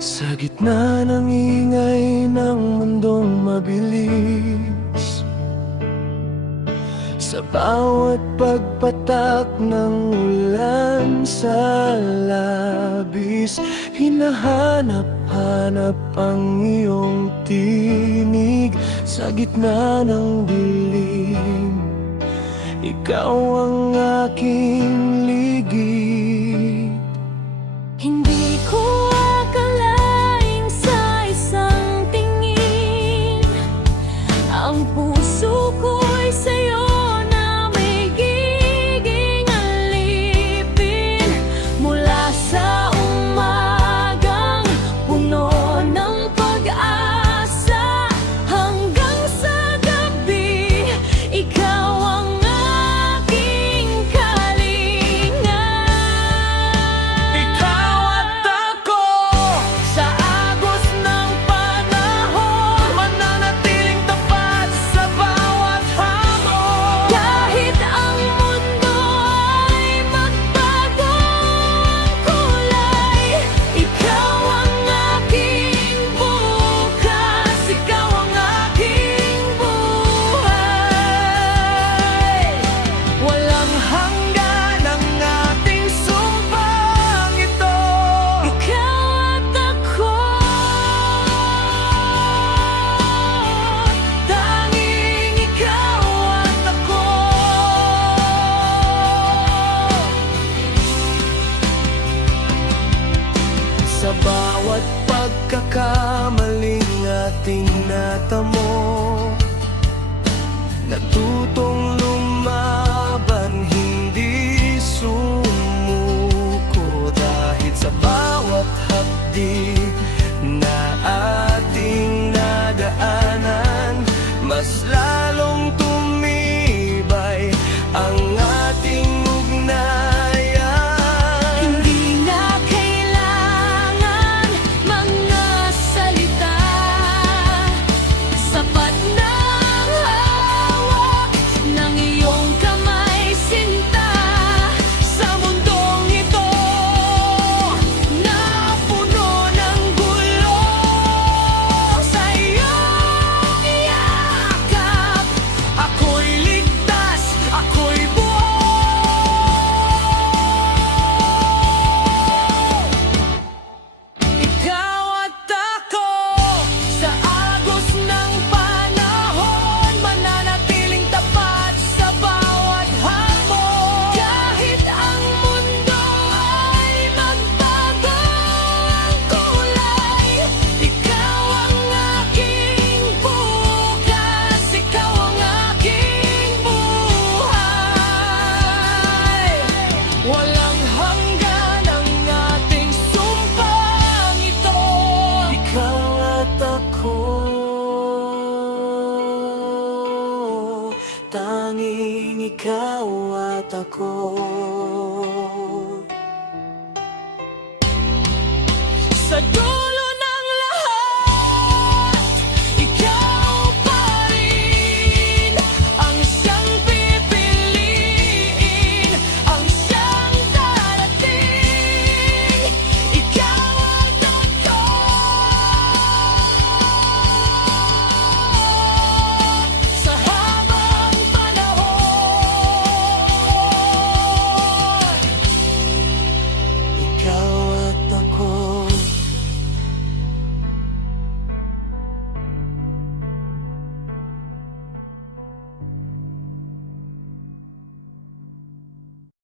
Sa gitna ng ingay ng mundong mabilis, sa bawat pagpatak ng ulan sa labis, hinahanap-hanap ang iyong tinig. Sa gitna ng dilim, ikaw ang aking ligid. Hindi ko akalaing sa isang tingin ang puso ko'y sa'yo na may giging alipin. Mula sa umagang puno ng pag-asa hanggang sa gabi, ikaw ang aking kalinga. Ikaw at ako, Sa agos ng panahon, mananatiling tapat sa bawat hamon. kahit ang mundo ay magbago ang kulay, ikaw ang aking bukas, ikaw ang aking buhay. Walang hanggan ang ating sumpang ito. Ikaw at ako, tanging ikaw at ako. Sa bawat pagkakamaling ating natamo, natutong lumaban, hindi sumuko. Dahil sa bawat hapdi na ating nadaanan, mas lalong tumibay ang ating ugnayan. Hindi na kailangan mga salita, sapat na ang hawak ng iyong kamay, sinta. Sa mundong ito na puno ng gulo, sa iyong yakap Ako'y ligtas, ako'y buo. Ikaw at ako, sa agos ng panahon, mananatiling tapat sa bawat hamon. Kahit ang mundo ay magbago ang kulay, ikaw ang aking bukas, ikaw ang aking buhay. walang hanggan ang ating sumpang ito. Ikaw at ako, tanging ikaw at ako. Sa dulo